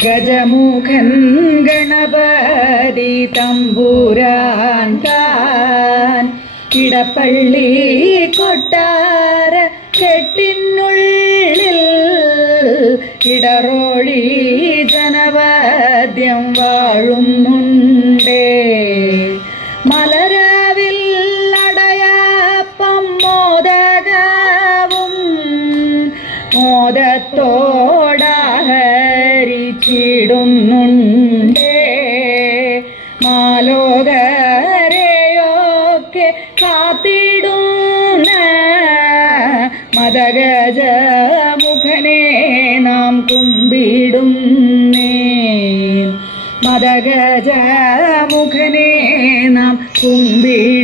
ഗജമുഖൻ ഗണപതി തമ്പുരാൻ താൻ ഇടപ്പള്ളി കൊട്ടാര കെട്ടിനുള്ളിൽ ഇടറോഴി ജനവാദ്യം വാഴുന്നുണ്ടേ മോദത്തോടാഹരിച്ചിടുന്നുണ്ടേ മാലോകരെയൊക്കെ കാത്തിടുന്ന മതഗജ മുഖനെ നാം കുമ്പിടുന്നേ മതഗജ മുഖനെ നാം കുമ്പിടുന്നേ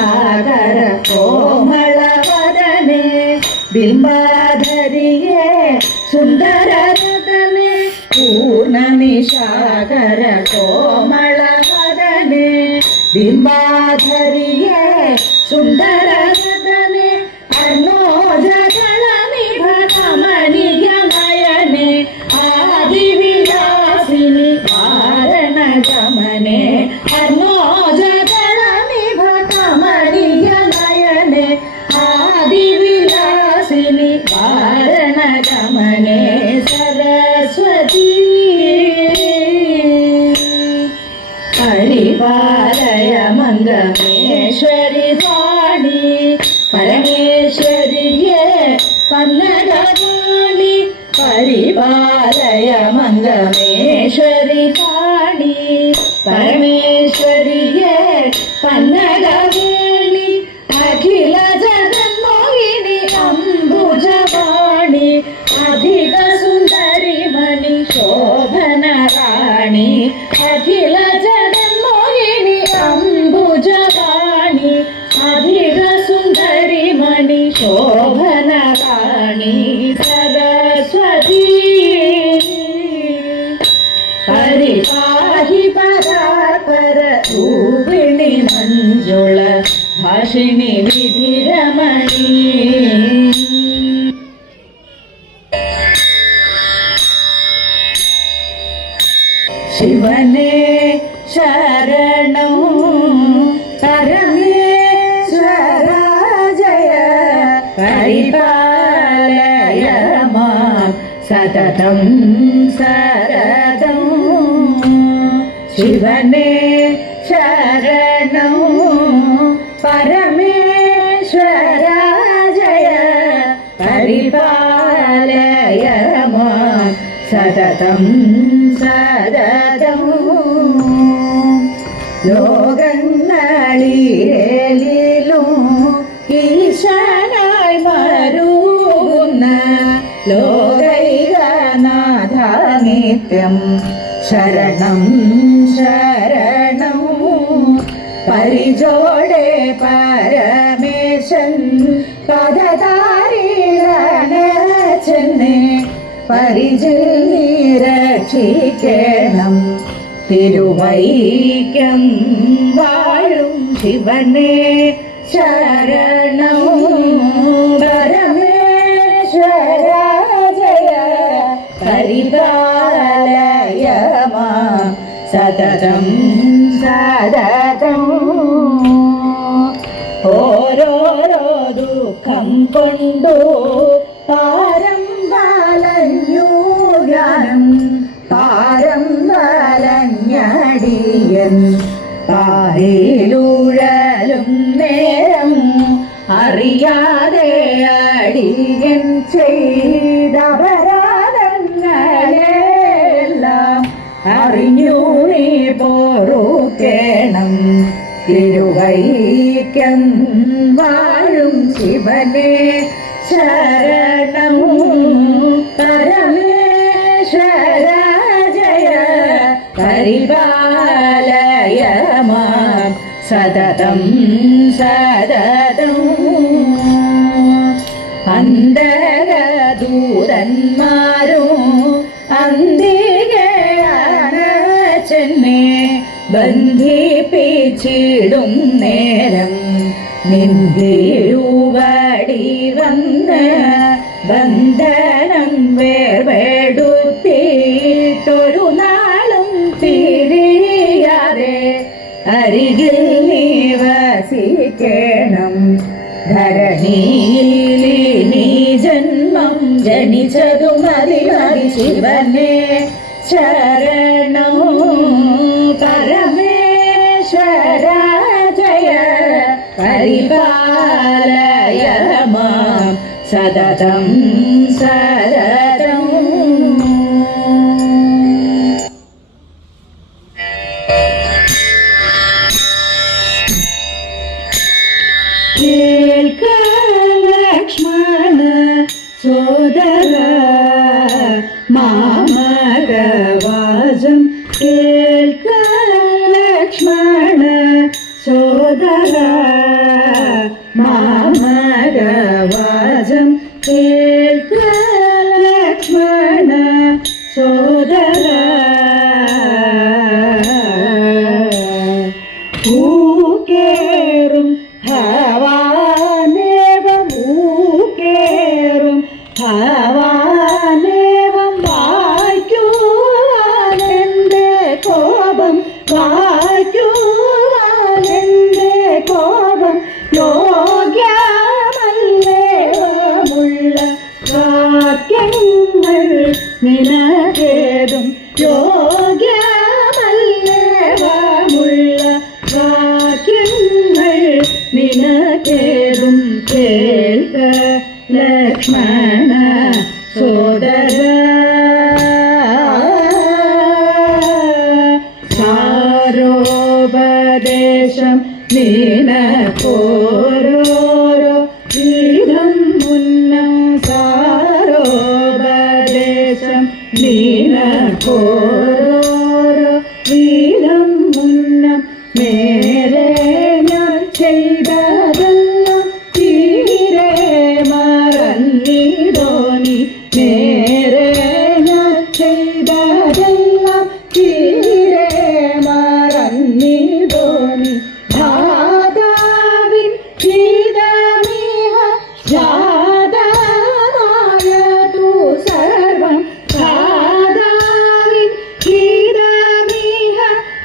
ಸಾಗರ ಕೋಮಳವದನೆ ಬಿಂಬಾಧರಿಯೇ ಸುಂದರದನೆ ಪೂರ್ಣಮಿ ಸಾಗರ ಕೋಮಳವದನೆ ಬಿಂಬಾಧರಿ ಪರಮೇಶ್ವರಿ ವಾಣಿ ಪರಮೇಶ್ವರಿಯೇ ಪನ್ನಡ ವಾಣಿ ಪರಿಪಾಲಯ ಮಂಗಮೇಶ್ವರಿ ಕಾಣಿ ಪರಮೇ परिपाहि परापर रूपिणि मञ्जुळ भाषिणि പരിപാലയ മാം സതതം സതതം. ലോകങ്ങളിലും ഈശനായി മരുന്ന ലോകൈകനാഥ ശരണം ശരണം. പരിജോടെ പരമേശൻ പദതാരിരണച്ചെന്നെ പരിചിൽ നിരക്ഷിക്കണം തിരുവൈക്കം വാഴും ശിവനെ ശരണം പരമേശ്വര ജയ പരിപാലയ സതതം സതതം. ഓരോരോ ദുഃഖം കൊണ്ടു പാരം സൂര്യൻ നേരം അറിയാതെ അടിയൻ ചെയ്തപരാധങ്ങളെല്ലാം അറിഞ്ഞു നീ പോറുക്കേണം. തിരുവൈക്കം വാഴും ശിവനെ ശര സതം സതതം അന്തരദൂതന്മാരും അന്തികയാണ് ചെന്നെ. ബന്ധിപ്പിച്ചിടും നേരം നിന്തിരുവടി വന്ന് ബന്ധനം വേർപെടും ഭൂമിയിലെ നീ ജന്മം ജനിച്ചതും അതിമതി ശിവനെ ശരണം. പരമേശ്വര ജയ പരിപാലയ മാം സതതം സ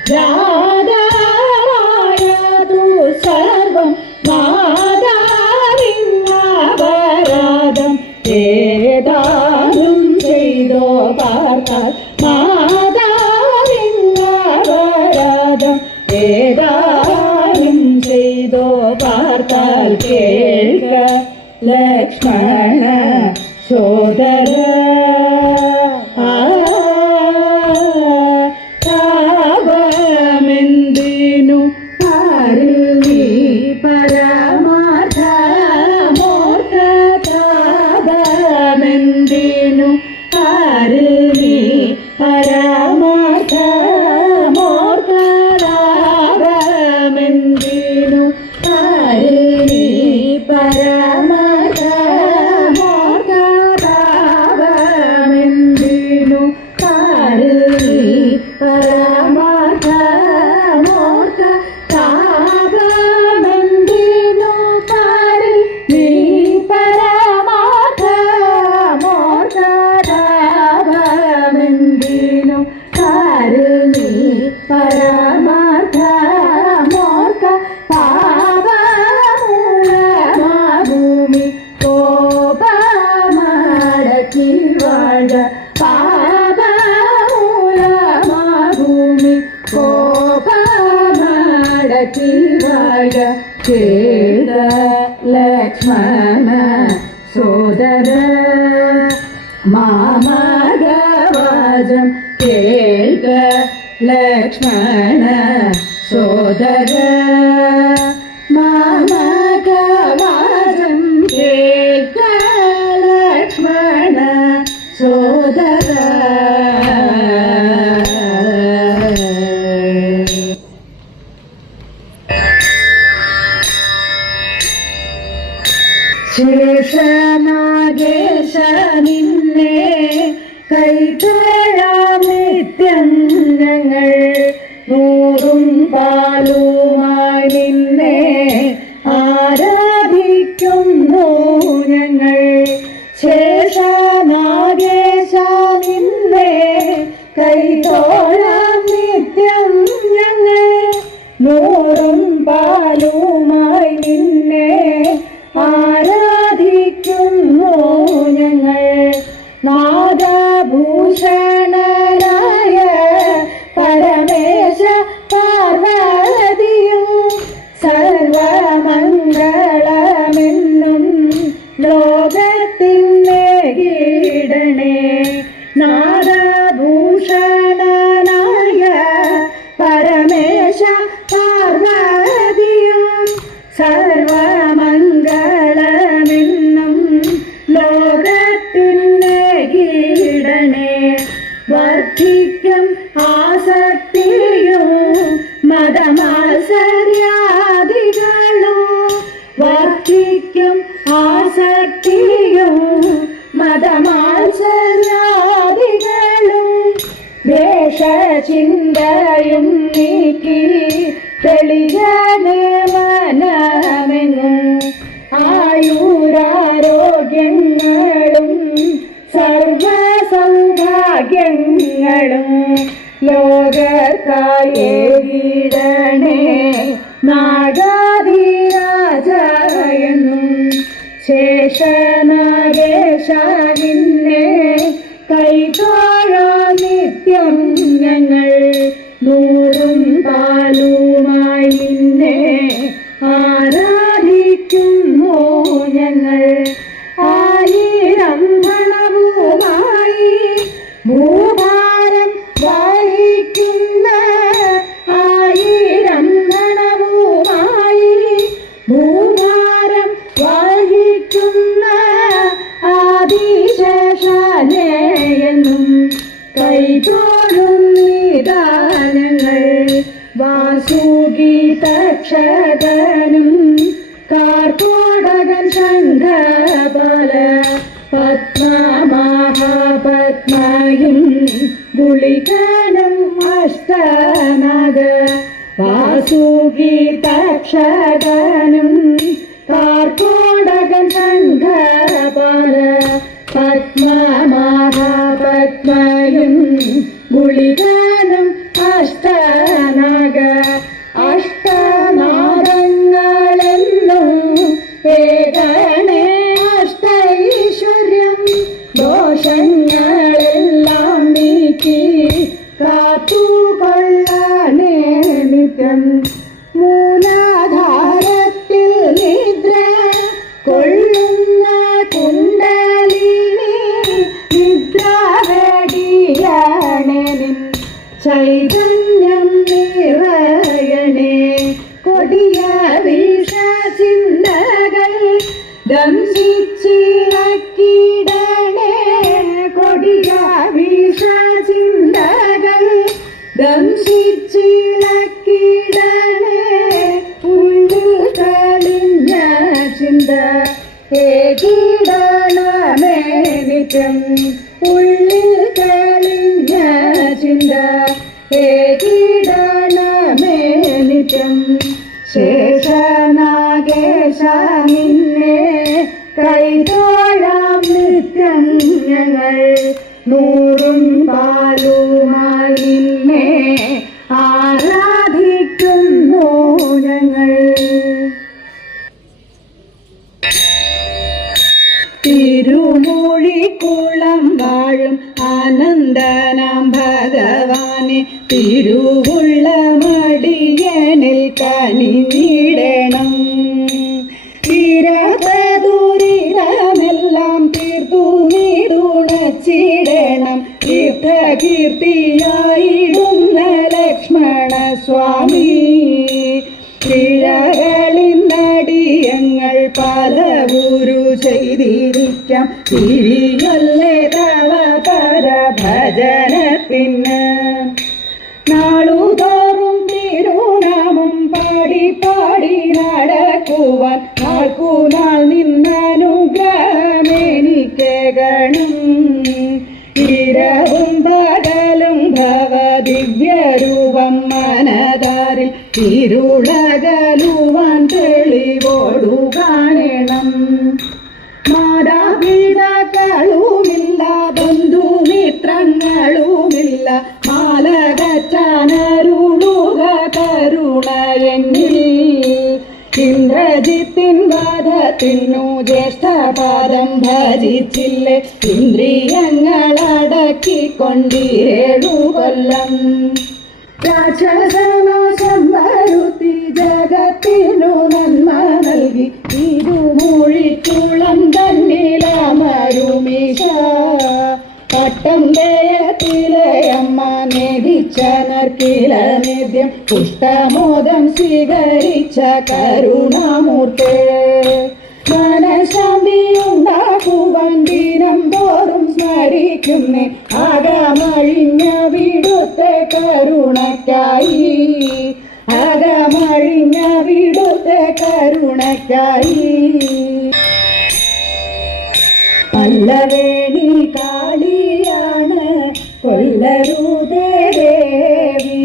Yeah. ലക്ഷ്മണ സോദര മാമകവാചം കേൾക ലക്ഷ്മണ സോദര. ശേഷനാഗേശ നിന്നെ കൈതൊഴാം നിത്യം ഞങ്ങൾ നൂറും പാലുമായി നിന്നെ ആരാധിക്കുന്നു ഞങ്ങൾ. ശേഷനാഗേശ നിന്നെ കൈതോഴാം നിത്യം ഞങ്ങൾ നൂറും പാലുമായി നിന്നെ ആരാധിക്കുന്നു ഞങ്ങൾ. നാദഭൂഷണനായ വർദ്ധിക്കും ആസക്തിയും മതമാത്സര്യാദികളും ദേശചിന്തയും നീക്കി തെളിയണേ മനമെങ്ങും ആയുരാരോഗ്യങ്ങളും സർവസൗഭാഗ്യങ്ങളും ലോകർക്കായേടണേ ശേഷനാഗേശ നിന്നെ കൈകാഴാ നിത്യം ഞങ്ങൾ നൂറും പത്മമഹാപത്മയും ഗുളികനും അഷ്ടനാഗ വാസുകി തക്ഷകനും കാർക്കോടകൻ സംഘപാല പത്മമഹാപത്മയും ഗുളികനും അഷ്ടനാഗ നിത്യം മൂലാധാരത്തിൽ നിദ്ര കൊള്ളുന്ന കുണ്ടലിനി നിദ്രാവടിയാണേ നിൻ ചൈതന്യം നിത്യം ഉള്ളിൽ കളിഞ്ഞ ചിന്ത ഏകിടണമേ നിത്യം ശേഷനാഗേശ നിന്നെ കൈതോഴാം തിരുവുള്ള മടിയനിൽ കാലി വീടണം തീരാത്ത ദൂരിതമെല്ലാം തീർത്തു നീടുണച്ചിടണം തീർത്ഥകീർത്തിയായിടുന്ന ലക്ഷ്മണ സ്വാമി തിഴകളിൽ നടിയങ്ങൾ പല ഗുരു ചെയ്തിരിക്കാം. വധത്തിനു ജ്യേഷ്ഠപാദം ഭജിച്ചില്ലേ. ഇന്ദ്രിയങ്ങളടക്കിക്കൊണ്ടിരേഴു കൊല്ലം രാക്ഷസനാശം വരുത്തി ജഗത്തിനു നന്മ നൽകി. ഇരുമൂഴിക്കുളം തന്നിലമരുമീശ. പട്ടം ദേയത്തിലെ നേടിച്ച നർക്കില പുഷ്ടമോദം സ്വീകരിച്ച കരുണാമൂർത്തേ. മനശാന്തിയുണ്ടാക്കുവാൻ ദിനം തോറും സ്മരിക്കുന്നേ. അകമഴിഞ്ഞ വിടുത്തെ കരുണയ്ക്കായി. അകമഴിഞ്ഞ വിടുത്തെ കരുണയ്ക്കായി. പല്ലവേണി കാളിയാണ് കൊല്ലരുതേ ദേവി.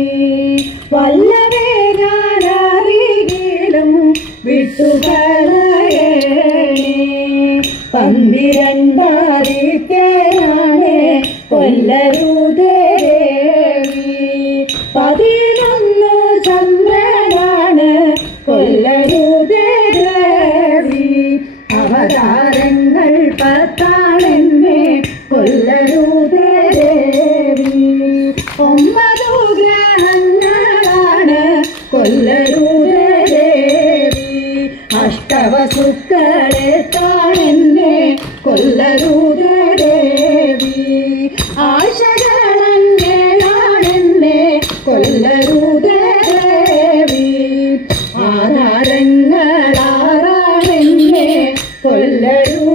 വല്ലവേ ഞാനറിയിലും വിട്ടുകളയേണി പന്തിരണ്ടാദിത്യനാണ് കൊല്ലരുതേ കൊല്ലരുതേ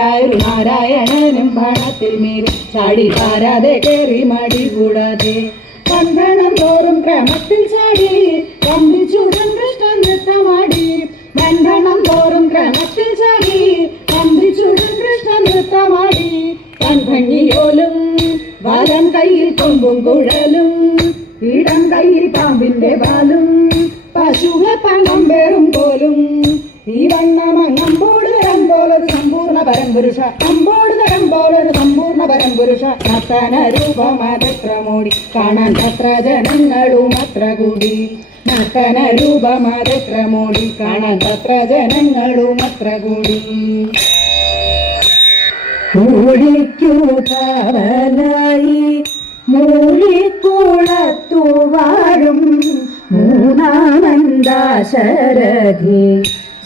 പേരായൊരു നാരായണനും ഭണത്തിൽ മീറി. ചാടി പാരാതെ കയറി മടി കൂടാതെ. കങ്കണം തോറും ക്രമത്തിൽ ചാടി. കമ്പിച്ചുടൻ കൃഷ്ണൻ നൃത്തമാടി. കങ്കണം തോറും ക്രമത്തിൽ ചാടി. കമ്പിച്ചുടൻ കൃഷ്ണൻ നൃത്തമാടി. കൺഭംഗിയോലും വലം കയ്യിൽ കൊമ്പും കുഴലും ഇടം കയ്യിൽ പാമ്പിന്റെ പാലും പശുവെ പണം വേറും പോലും. ഈ വണ്ണമങ്ങമ്പോട് പോലും പോലൊരു സമ്പൂർണ പരംപുരുഷ അമ്പോട് തരം പോലൊരു സമ്പൂർണ പരംപുരുഷ നത്തന രൂപമതത്ര മൂടി കാണാൻ അത്ര ജനങ്ങളും അത്ര കൂടി. കാണാൻ ജനങ്ങളും അത്ര കൂടി. മൂളിക്കുളത്തു വാഴും മൂന്നാനന്ദാശരഥി.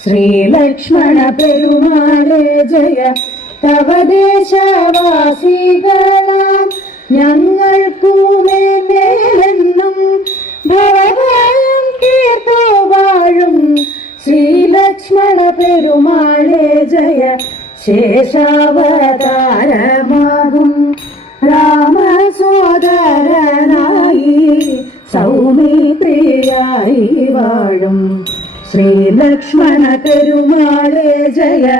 ശ്രീലക്ഷ്മണ പെരുമാളെ ജയ. തവ ദേശവാസികള ഞങ്ങൾക്കുമേലെന്നും ഭഗവാൻ കേട്ടോ വാഴും. ശ്രീലക്ഷ്മണ പെരുമാളെ ജയ. ശേഷാവതാരമാകും. രാമസോദരനായി സൗമിത്രിയായി വാഴും. ശ്രീലക്ഷ്മണ പെരുമാളേ ജയ.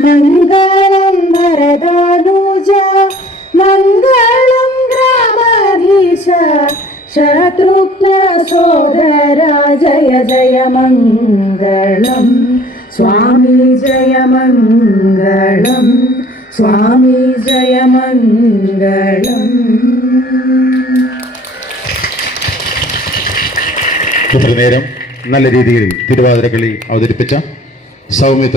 മംഗളം വരദാനുജ. മംഗളം ഗ്രാമാധീശ. ശത്രുഘ്ന സോദര ജയ ജയ മംഗളം. സ്വാമി ജയ മംഗളം. സ്വാമി ജയ മംഗളം. നേരം നല്ല രീതിയിൽ തിരുവാതിരക്കളി അവതരിപ്പിച്ച സൗമിത്ര